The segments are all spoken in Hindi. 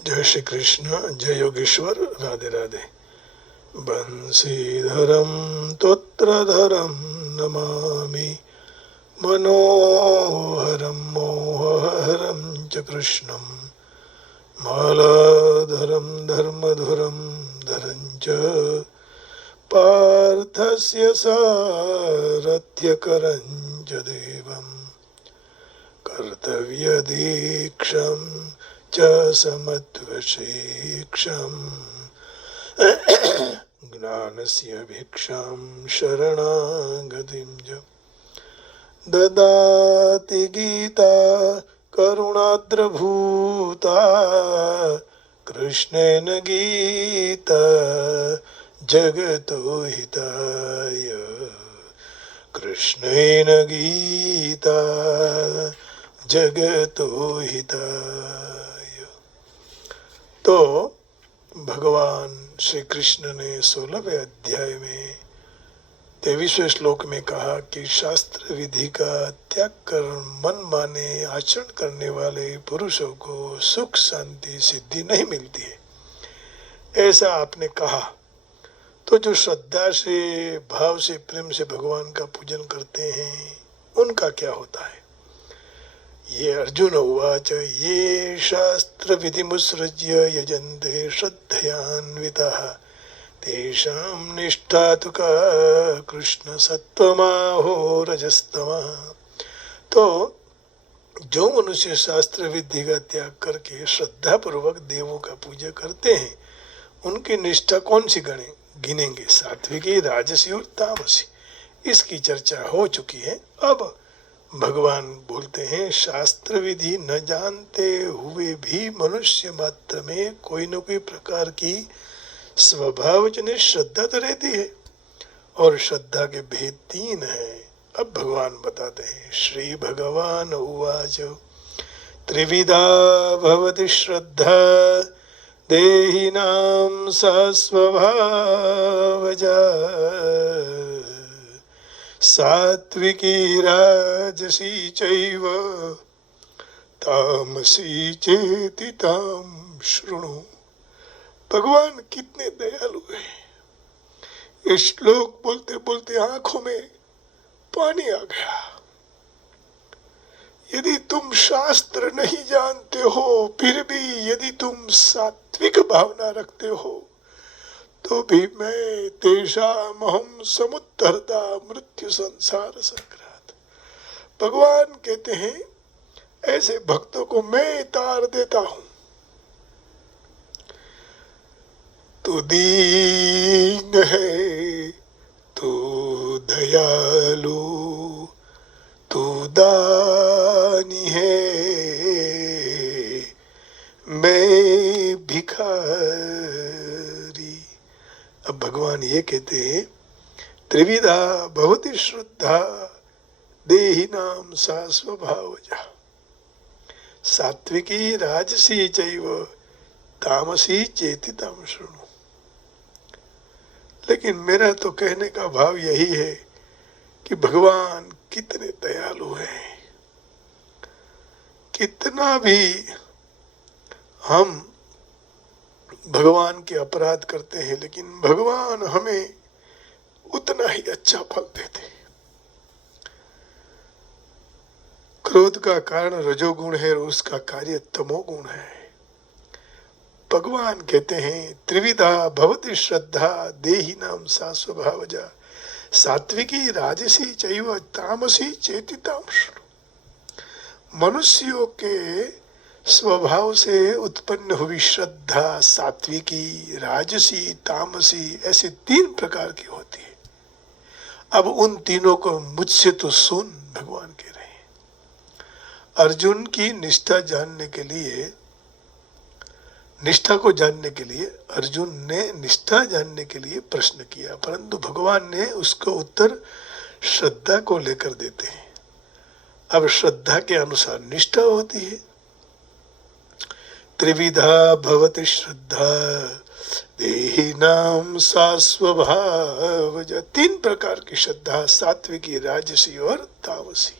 जय श्री कृष्ण, जय योगेश्वर, राधे राधे। बंशीधरम तोत्रधरम नमामि, मनोहरम मोहहरम च कृष्णम, मालाधरम धर्मधुरम धरं च पार्थस्य सारथ्यकरं च देवम् कर्तव्यदीक्षं च समत्वशीक्षम् ज्ञानस्य भिक्षां शरणागतिं च ददाति गीता करुणाद्रभूता कृष्णेन गीता जगतो हिताय, कृष्णेन गीता जगतो हिताय। तो भगवान श्री कृष्ण ने 16वें अध्याय में 23वें श्लोक में कहा कि शास्त्र विधि का त्याग कर मन माने आचरण करने वाले पुरुषों को सुख शांति सिद्धि नहीं मिलती है, ऐसा आपने कहा। तो जो श्रद्धा से, भाव से, प्रेम से भगवान का पूजन करते हैं उनका क्या होता है? ये अर्जुन उवाच ये शास्त्र विधि मुत्सृज्य यजन्ते श्रद्धयान्विताः तेषां निष्ठा तु का कृष्ण सत्त्वमाहो रजस्तमः। तो जो मनुष्य शास्त्र विधि का त्याग करके श्रद्धा पूर्वक देवों का पूजा करते हैं उनकी निष्ठा कौन सी गिनेंगे? सात्विकी, राजसी और तामसी। इसकी चर्चा हो चुकी है। अब भगवान बोलते हैं शास्त्र विधि न जानते हुए भी मनुष्य मात्र में कोई न कोई प्रकार की स्वभावजनित श्रद्धा तो रहती है, और श्रद्धा के भेद 3 हैं। अब भगवान बताते हैं। श्री भगवान उवाच त्रिविधा भवति श्रद्धा देहिनां सा स्वभावजा सात्विकी राजसी चैव तामसी चेति तां शृणु। भगवान कितने दयालु हैं। ये श्लोक बोलते बोलते आंखों में पानी आ गया। यदि तुम शास्त्र नहीं जानते हो, फिर भी यदि तुम सात्विक भावना रखते हो, तो भी मैं तेषामहं समुद्धरता मृत्यु संसार संग्रात। भगवान कहते हैं ऐसे भक्तों को मैं तार देता हूं। तू दीन है, तू दयालु, तू दानी है, मैं भिखारी। अब भगवान ये कहते हैं त्रिविधा भवति श्रद्धा देहिनां सा स्वभावजा सात्विकी राजसी चैव तामसी चेति तां शृणु। लेकिन मेरा तो कहने का भाव यही है कि भगवान कितने दयालु हैं। कितना भी हम भगवान के अपराध करते हैं, लेकिन भगवान हमें उतना ही अच्छा फल देते हैं। क्रोध का कारण रजोगुण है और उसका कार्य तमोगुण है। भगवान कहते हैं त्रिविधा भवति श्रद्धा देहिनां सा स्वभावजा सात्विकी राजसी चैव तामसी चेति तां शृणु। मनुष्यों के स्वभाव से उत्पन्न हुई श्रद्धा सात्विकी, राजसी, तामसी ऐसे 3 प्रकार की होती है। अब उन तीनों को मुझसे तो सुन, भगवान कह रहे हैं। अर्जुन की निष्ठा को जानने के लिए अर्जुन ने निष्ठा जानने के लिए प्रश्न किया, परंतु भगवान ने उसको उत्तर श्रद्धा को लेकर देते हैं। अब श्रद्धा के अनुसार निष्ठा होती है। त्रिविधा भवति श्रद्धा देहिनां सा स्वभावजा। 3 प्रकार की श्रद्धा, सात्विकी, राजसी और तामसी।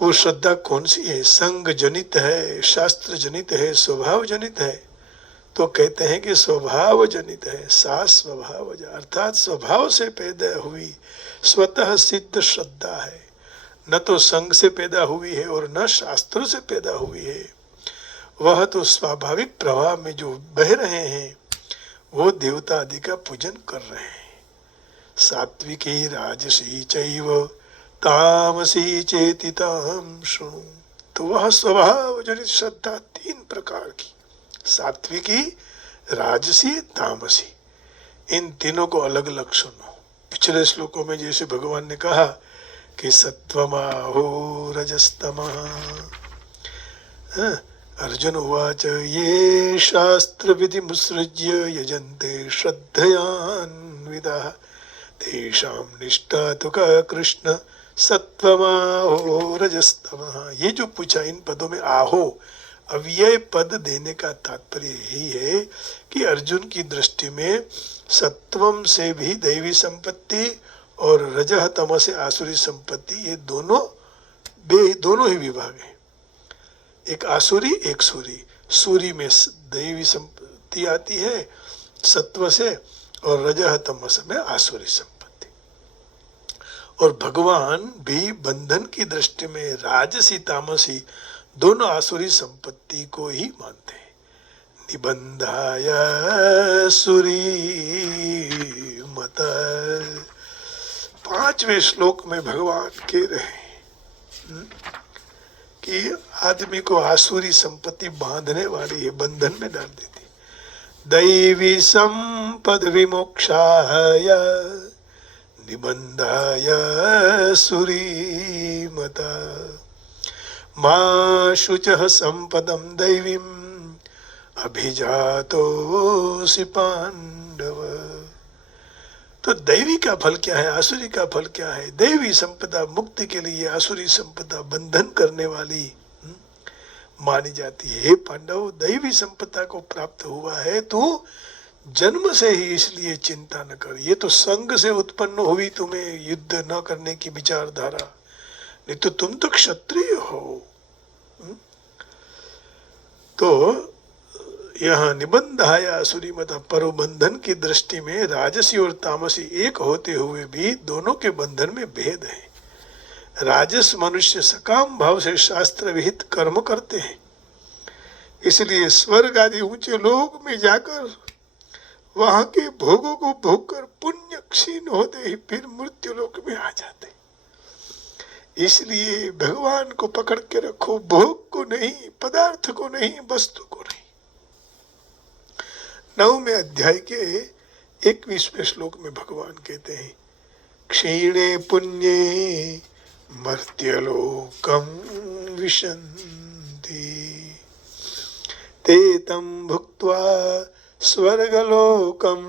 वो श्रद्धा कौन सी है? संग जनित है, शास्त्र जनित है, स्वभाव जनित है? तो कहते हैं कि स्वभाव जनित है, सा स्वभाव, अर्थात स्वभाव से पैदा हुई स्वतः सिद्ध श्रद्धा है। न तो संग से पैदा हुई है और न शास्त्रों से पैदा हुई है। वह तो स्वाभाविक प्रवाह में जो बह रहे हैं वो देवता आदि का पूजन कर रहे हैं। सात्विकी राजसी चैव तामसी चेतिताम शृणु। तो वह स्वभाव जनित श्रद्धा तीन प्रकार की, सात्विकी, राजसी, तामसी, इन तीनों को अलग अलग सुनो। पिछले श्लोकों में जैसे भगवान ने कहा कि सत्वमाहो रजस्तमः, अर्जुन उवाच ये शास्त्र विधि मुसृज्य यजन्ते श्रद्धयान्विताः तेषां निष्ठा तु का कृष्ण सत्वमाहो रजस्तमः। ये जो पूछा इन पदों में आहो, अव्यय पद देने का तात्पर्य यही है कि अर्जुन की दृष्टि में सत्वम से भी दैवी संपत्ति और रजह तम से आसुरी संपत्ति, ये दोनों ही विभाग है। एक आसुरी एक सूरी। सूरी में दैवी संपत्ति आती है सत्व से, और रजह तमस में आसुरी संपत्ति। और भगवान भी बंधन की दृष्टि में राजसी तामसी दोनों आसुरी संपत्ति को ही मानते हैं। निबंधाय सुरी मत, 5वें श्लोक में भगवान कह रहे हैं कि आदमी को आसुरी संपत्ति बांधने वाली है, बंधन में डाल देती। दैवी संपद विमोक्षाय निबंधाय सुरी मता मा शुचः संपदम दैवीम अभिजातोसि पांडव। तो दैवी का फल क्या है, आसुरी का फल क्या है? दैवी संपदा मुक्ति के लिए, आसुरी संपदा बंधन करने वाली मानी जाती है। हे पांडव, दैवी संपदा को प्राप्त हुआ है तो जन्म से ही, इसलिए चिंता न कर। ये तो संग से उत्पन्न हुई तुम्हें युद्ध न करने की विचारधारा, नहीं तो तुम तो क्षत्रिय हो। तो यहाँ निबंधाय आसुरी मत, परोबंधन की दृष्टि में राजसी और तामसी एक होते हुए भी दोनों के बंधन में भेद है। राजस मनुष्य सकाम भाव से शास्त्र विहित कर्म करते हैं, इसलिए स्वर्ग आदि ऊंचे लोक में जाकर वहां के भोगों को भोग कर पुण्य क्षीण होते ही फिर मृत्यु लोक में आ जाते। इसलिए भगवान को पकड़ के रखो, भोग को नहीं, पदार्थ को नहीं, वस्तु को नहीं। 9वें अध्याय के 21वें श्लोक में भगवान कहते हैं क्षीणे पुण्ये मर्त्यलोकं विशन्ति ते तं भुक्त्वा स्वर्गलोकं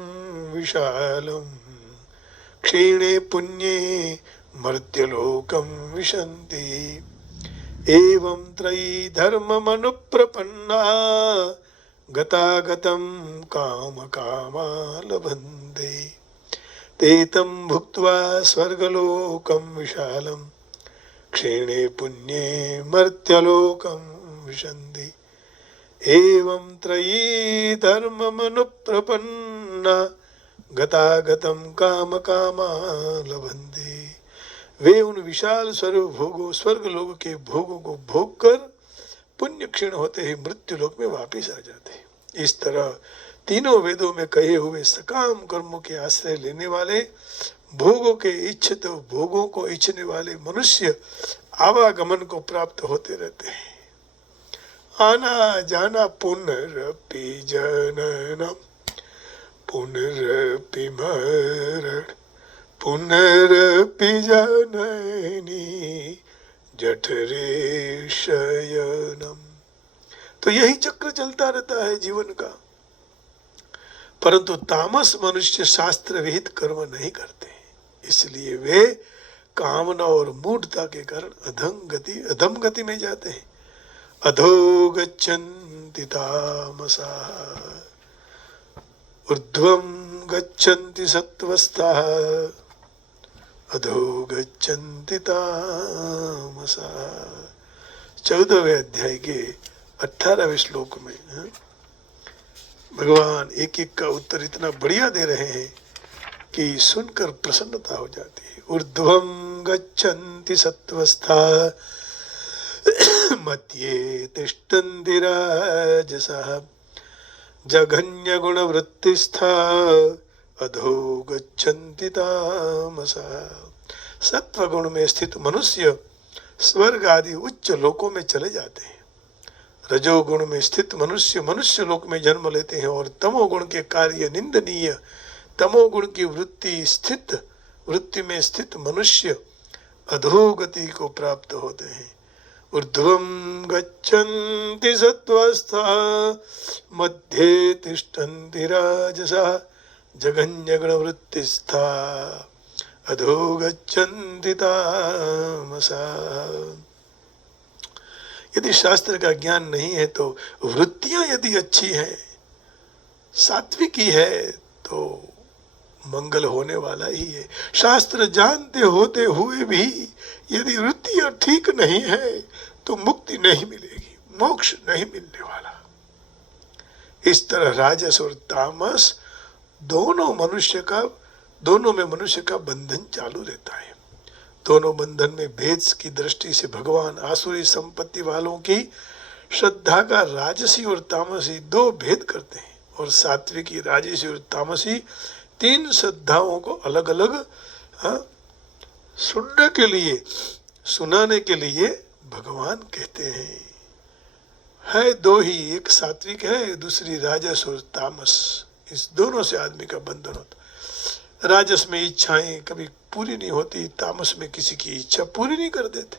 विशालं क्षीणे पुण्ये मर्त्यलोकं विशन्ति एवं त्रयी धर्ममनुप्रपन्ना गतागतं कामकामा लभन्ते ते तं भुक्त्वा स्वर्गलोकं विशालं क्षीणे पुण्ये मर्त्यलोकं विशन्ति एवं त्रयी धर्ममनुप्रपन्ना गतागतं कामकामा लभन्ते। वे उन विशाल स्वर्ग लोक के भोगों को भोग कर पुण्य क्षीण होते ही मृत्यु लोक में वापिस आ जाते। इस तरह तीनों वेदों में कहे हुए सकाम कर्मों के आश्रय लेने वाले, भोगों के इच्छित भोगों को इच्छने वाले मनुष्य आवागमन को प्राप्त होते रहते हैं। आना जाना पुनरपि जननम पुनरपि मरण पुनरपि जननी जठरे शयनम। तो यही चक्र चलता रहता है जीवन का। परंतु तामस मनुष्य शास्त्र विहित कर्म नहीं करते, इसलिए वे कामना और मूढ़ता के कारण अधम गति में जाते हैं। अधो गच्छन्ति तामसाः ऊर्ध्वं गच्छन्ति सत्त्वस्ताः अधोगच्छन्ति तामसा। 14वें अध्याय के 18वें श्लोक में भगवान एक एक का उत्तर इतना बढ़िया दे रहे हैं कि सुनकर प्रसन्नता हो जाती है। ऊर्ध्वं गच्छन्ति सत्त्वस्था मध्ये तिष्ठन्ति राजसः जघन्यगुणवृत्तिस्था अधो गच्छन्ति तामसः। सत्व गुण में स्थित मनुष्य स्वर्ग आदि उच्च लोकों में चले जाते हैं। रजोगुण में स्थित मनुष्य मनुष्य लोक में जन्म लेते हैं और तमोगुण के कार्य निंदनीय तमोगुण की वृत्ति में स्थित मनुष्य अधोगति को प्राप्त होते हैं। ऊर्ध्वं गच्छन्ति सत्त्वस्था मध्ये तिष्ठन्ति राजसः जघन्यगुणवृत्तिस्था अधो गच्छन्ति तामसा। यदि शास्त्र का ज्ञान नहीं है तो वृत्तियां यदि अच्छी हैं, सात्विकी है, तो मंगल होने वाला ही है। शास्त्र जानते होते हुए भी यदि वृत्तियां ठीक नहीं है तो मुक्ति नहीं मिलेगी, मोक्ष नहीं मिलने वाला। इस तरह राजस और तामस दोनों में मनुष्य का बंधन चालू रहता है। दोनों बंधन में भेद की दृष्टि से भगवान आसुरी संपत्ति वालों की श्रद्धा का राजसी और तामसी दो भेद करते हैं और सात्विकी, राजसी और तामसी तीन श्रद्धाओं को अलग अलग सुनाने के लिए भगवान कहते हैं। है दो ही, एक सात्विक है, दूसरी राजस और तामस। इस दोनों से आदमी का बंधन होता। राजस में इच्छाएं कभी पूरी नहीं होती, तामस में किसी की इच्छा पूरी नहीं कर देते।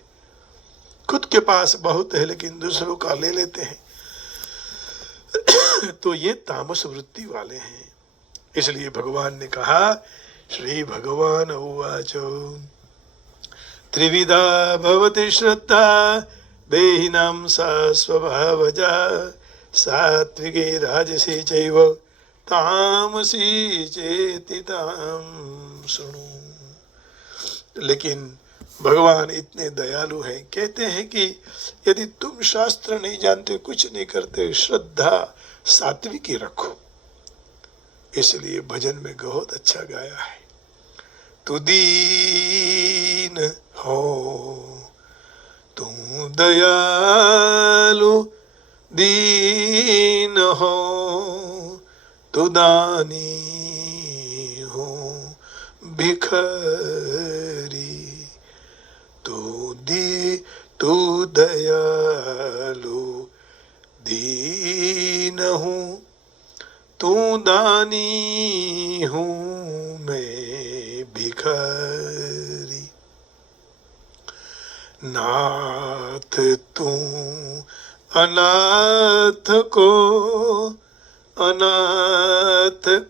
खुद के पास बहुत है लेकिन दूसरों का ले लेते हैं, तो ये तामस वृत्ति वाले हैं। इसलिए भगवान ने कहा, श्री भगवान उवाच त्रिविधा भवति श्रद्धा देहिनां सा स्वभावजा सात्विके राजसी चैव तामसी चेति तां शृणु। लेकिन भगवान इतने दयालु हैं, कहते हैं कि यदि तुम शास्त्र नहीं जानते, कुछ नहीं करते, श्रद्धा सात्विकी रखो। इसलिए भजन में बहुत अच्छा गाया है, तू दीन हो, तू दयालु दीन हो, तू दानी हो भिखारी, तू दयालु दीन हूँ, तू दानी हूँ मैं भिखारी। नाथ तू अनाथ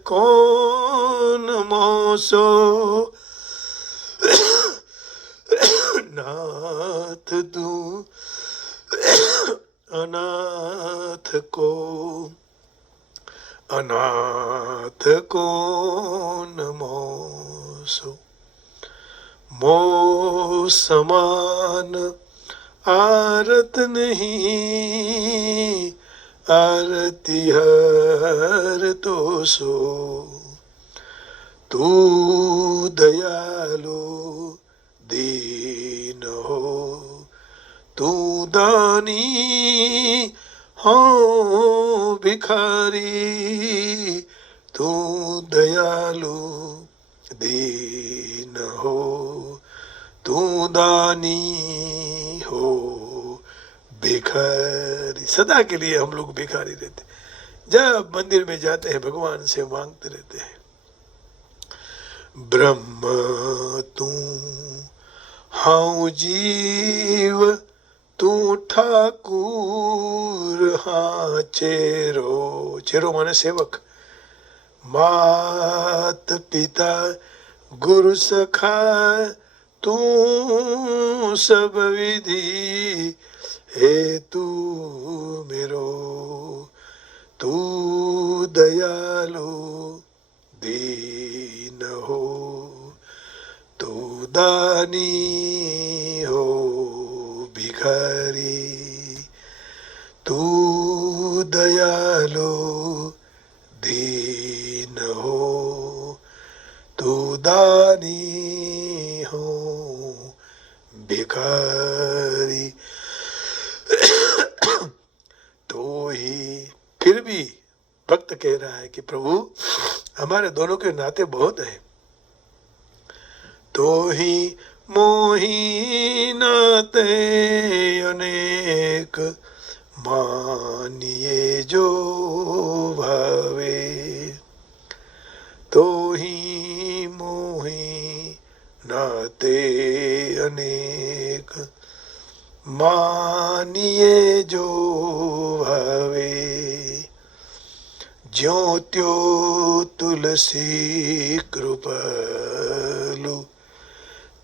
कौन मोसो, नाथ तू अनाथ कौन मोसो। मो समान आरत नहीं, आरती हर तो सो, तू दयालु दीन हो, तू दानी हो भिखारी, तू दयालु दीन हो, तू दानी हो भिखारी। सदा के लिए हम लोग भिखारी रहते, जब मंदिर में जाते हैं भगवान से मांगते रहते हैं। ब्रह्म तू हाउ जीव, तू ठाकुर हाँ चेरो माने सेवक, मात पिता गुरु सखा, तू सब विधि हे तू मेरो, तू दयालु दीन हो, तू दानी हो भिखारी, तू दयालु दीन हो, तू दानी हो भिखारी। तो ही फिर भी भक्त कह रहा है कि प्रभु हमारे दोनों के नाते बहुत हैं, तो ही मोही नाते अनेक, मानिए जो भावे, तो ही मोही नाते अनेक, मानिए जो भावे। ज्यों त्यों तुलसी कृपालु,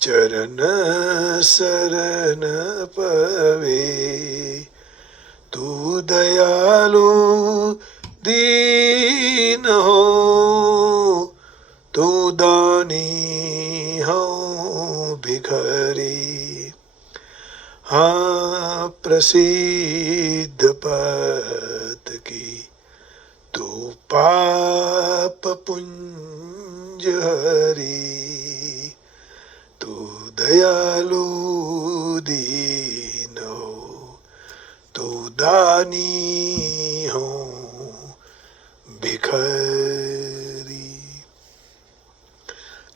चरण शरण पवे, तू दयालु दीन हो, तू दानी हो भिखारी। हाँ प्रसिद्ध पद की तू पाप पुंज हरी, तू दयालु दीन हो, तू दानी हो भिखारी।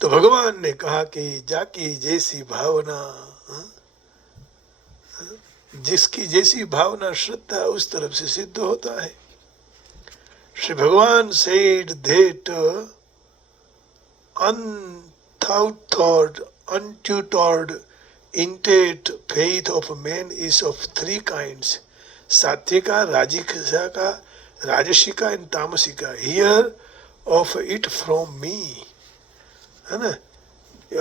तो भगवान ने कहा कि जाकी जैसी भावना, जिसकी जैसी भावना श्रद्धा उस तरफ से सिद्ध होता है। श्री भगवान said that untaught, untutored, innate faith of man is of three kinds: सात्विका, राजसिका and तामसिका. Hear of it from me. है ना?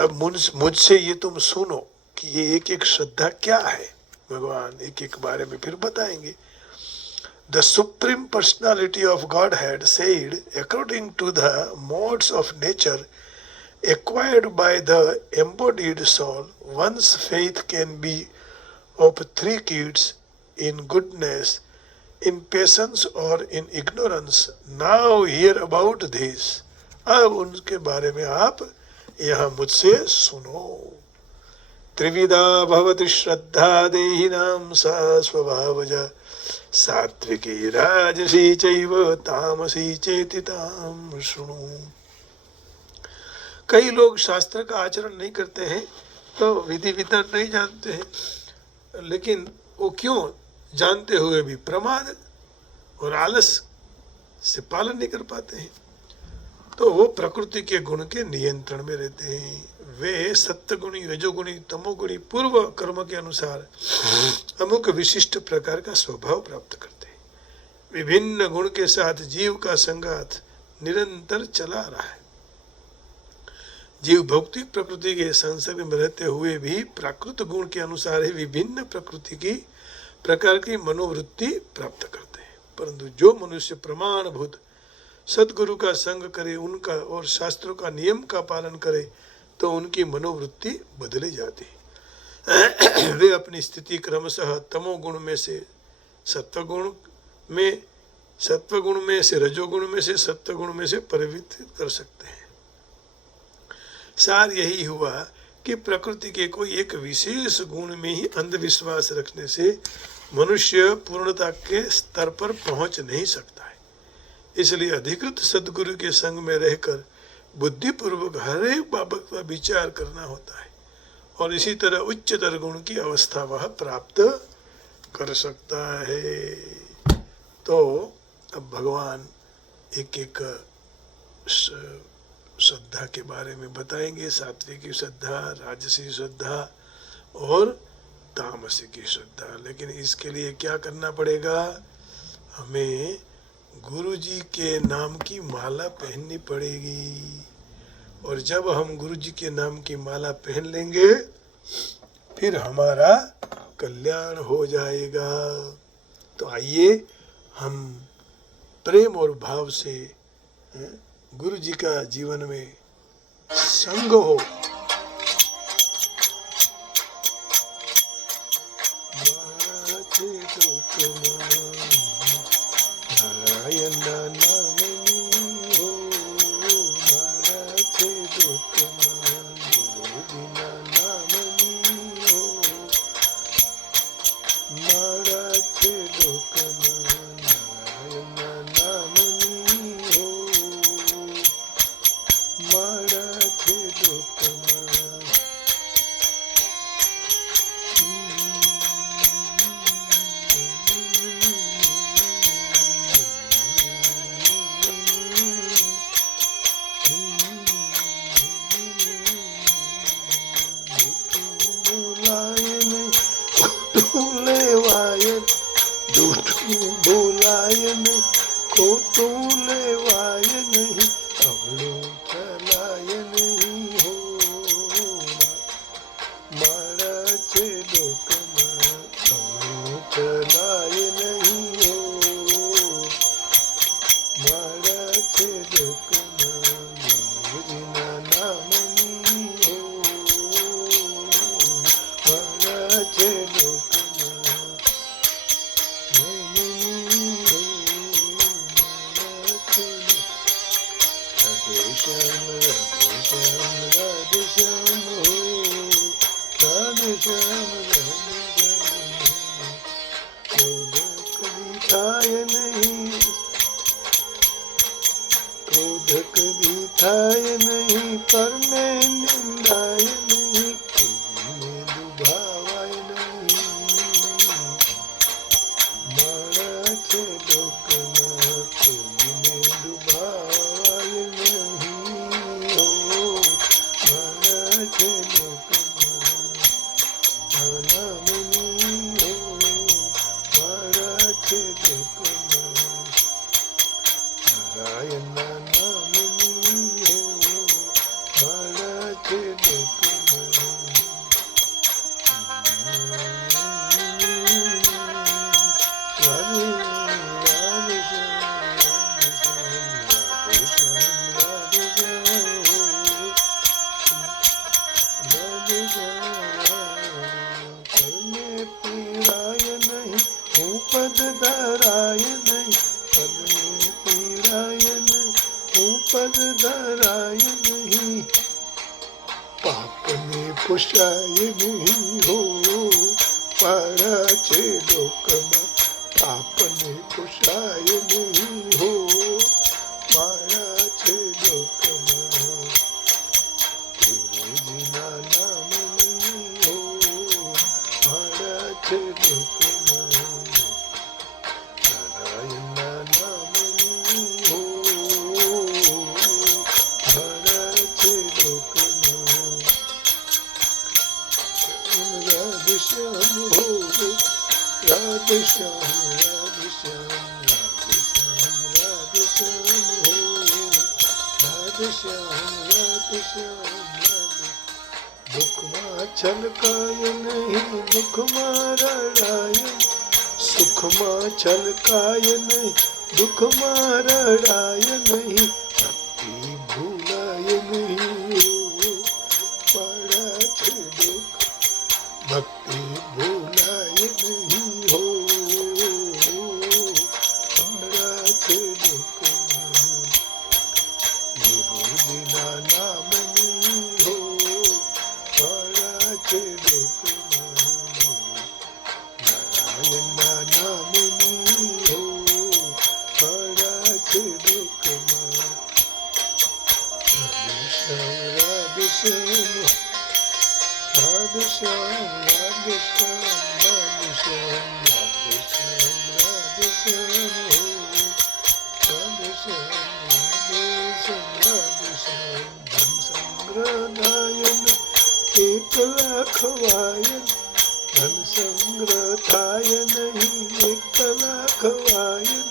अब मुझसे ये तुम सुनो कि ये एक एक श्रद्धा क्या है। भगवान एक एक बारे में फिर बताएंगे। The Supreme Personality of Godhead said, according to the modes of nature acquired by the embodied soul, one's faith can be of three kinds: in goodness, in patience, or in ignorance. Now hear about this. अब उनके बारे में आप यहाँ मुझसे सुनो। त्रिविधा भवति श्रद्धा देहिनां सा स्वभावजा, सात्विकी राजसी चैव तामसी चेति तां शृणु। कई लोग शास्त्र का आचरण नहीं करते हैं, तो विधि विधान नहीं जानते हैं, लेकिन वो क्यों जानते हुए भी प्रमाद और आलस से पालन नहीं कर पाते हैं, तो वो प्रकृति के गुण के नियंत्रण में रहते हैं। वे सत्वगुणी, रजोगुणी, तमोगुणी पूर्व कर्म के अनुसार अमुक विशिष्ट प्रकार का स्वभाव प्राप्त करते हैं। विभिन्न गुण के साथ जीव का संघात निरंतर चला रहा है। जीव भौतिक प्रकृति के संसर्ग में रहते हुए भी प्राकृत गुण के अनुसार ही विभिन्न प्रकृति की प्रकार की मनोवृत्ति प्राप्त करते हैं। परंतु जो मनुष्य प्रमाणभूत सद्गुरु का संग करे, उनका और शास्त्रों का नियम का पालन करे, तो उनकी मनोवृत्ति बदली जाती है। वे अपनी स्थिति क्रमशः तमोगुण में से सत्वगुण में से रजोगुण में से सत्वगुण में से परिवर्तित कर सकते हैं। सार यही हुआ कि प्रकृति के कोई एक विशेष गुण में ही अंधविश्वास रखने से मनुष्य पूर्णता के स्तर पर पहुंच नहीं सकता है। इसलिए अधिकृत सद्गुरु के संग में रहकर बुद्धिपूर्वक हर एक बाबत का विचार करना होता है, और इसी तरह उच्चतर गुण की अवस्था वह प्राप्त कर सकता है। तो अब भगवान एक एक श्रद्धा के बारे में बताएंगे। सात्विकी श्रद्धा, राजसी श्रद्धा और तामसिकी श्रद्धा। लेकिन इसके लिए क्या करना पड़ेगा? हमें गुरु जी के नाम की माला पहननी पड़ेगी, और जब हम गुरु जी के नाम की माला पहन लेंगे फिर हमारा कल्याण हो जाएगा। तो आइए हम प्रेम और भाव से गुरु जी का जीवन में संग हो, ભૂલાય નહીં, ખોટું લેવાય નહીં, અવળું ચલાય નહીં હો. મારા છે લોકમાં અવળું ચલાય નહીં હો. મારા છે લોકમાં ગુરુજીના નામની હો. મારા છે લોકમાં નામની હો. રાધેશ્યામ રાધેશ્યામ રાધેશ્યામ હો. રાધેશ્યામ રાધેશ્યામ. ક્રોધ કદી થાય નહીં, ક્રોધ કદી થાય નહીં, પરને નિંદાય નહીં, કોઈને દુભાવાય નહીં. મારા છે લોકમાં કોઈને દુભાવાય નહીં હો. મારા છે લોકમાં નામની હો. મારા છે લોકમાં નારાયણના નામની હો. મારા છે લોકમાં રાધે રાધે શ્યામ રાધે શ્યામ રાધે શ્યામ. પરને પીરાય નહીં, હું પદ ધરાય નહીં, પદને પીરાય નહીં, હું પદ ધરાય નહીં, પાપને પોષાય નહીં હો. મારા છે લોકમાં પાપને પોષાય નહીં હો. મારા છે લોકમાં ગુરુજીના નામની હો. મારા છે લોકમાં નારાયણના નામની હો. મારા છે લોકમાં રાધેશ્યામ હો. રાધેશ્યામ રાધેશ્યામ રાધેશ્યામ રાધેશ્યામ હો. રાધેશ્યામ રાધેશ્યામ રાધે. દુઃખમાં છલકાય નહીં, દુઃખમાં રડાય, સુખમાં છલકાય નહીં, દુઃખમાં રડાય નહીં, ભક્તિ ભૂલાય નહીં હો. મારા છે દુઃખ ભક્તિ ભૂલાય નહીં હો. મારા છે લોકમાં ગુરુજીના નામની હો. મારા છે લોકમાં નારાયણના નામની હો. મારા છે લોકમાં રાધેશ્યામ રાધેશ્યામ રાધેશ્યામ રાધેશ્યામ રાધેશ્યામ રાધેશ્યામ હો. રાધેશ્યામ રાધેશ્યામ રાધેશ્યામ. ધન સંગ્રહાય એક લાખ વાયન, ધન સંગ્રહ થાય નહીં, 1 લાખ વાયન,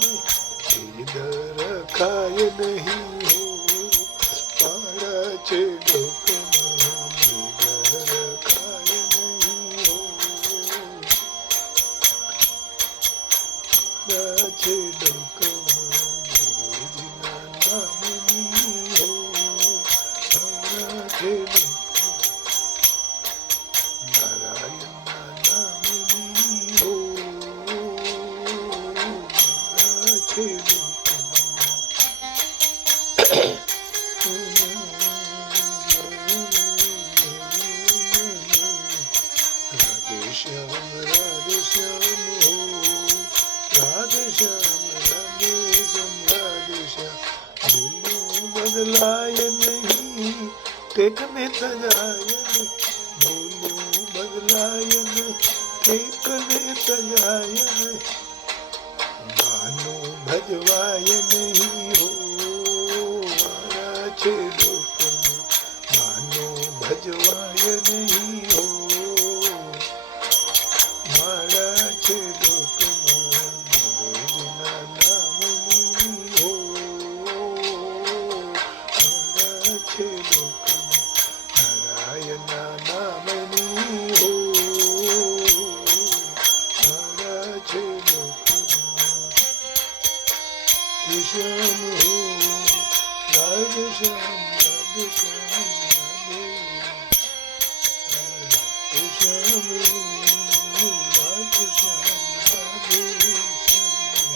વેદ રખાય નહીં હો. મારા છે લોકમાં વેદ રખાય નહીં હો. મારા છે લોકમાં ગુરુજીના નામની હો. મારા છે નારાયણના નામની હો. મારા છે રાધેશ્યામ રાધેશ્યામ હો. રાધેશ્યામ રાધેશ્યામ રાધેશ્યામ. ભૂલું બદલાય નહીં, ટેકને તજાય નહીં, ભૂલું બદલાય નહીં, ટેકને તજાય નહીં, માનું ભજવાય નહીં હો. મારા છે લોકમાં માનું ભજવાય નહીં હો. મારા છે લોકમાં श्याम हो राधे श्याम राधे श्याम राधे श्याम हो राधे श्याम राधे श्याम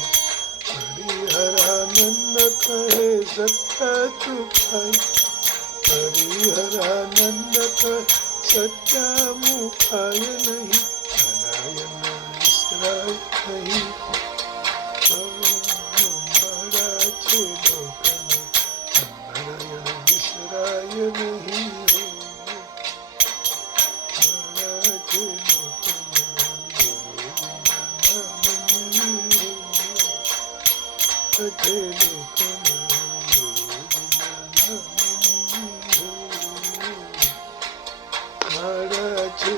हरिहरानंद कहे सत्ता चुकाई हरिहरानंद कहे सत्या मुखाय नहीं नारायण विसराय नहीं मारा छे लोकने नारायण विसराय नहीं मारा छे लोकने छे लोकने મારા છે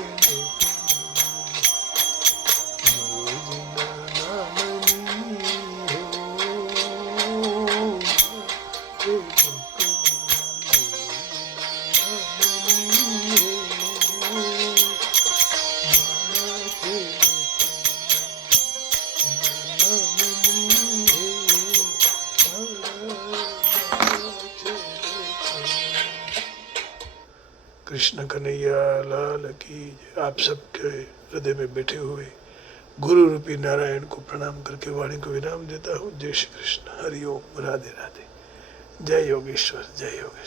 कृष्ण कन्हैया लाल की जय। आप सबके हृदय में बैठे हुए गुरु रूपी नारायण को प्रणाम करके वाणी को विराम देता हूँ। जय श्री कृष्ण, हरि ओम, राधे राधे। जय योगेश्वर, जय योगेश्वर।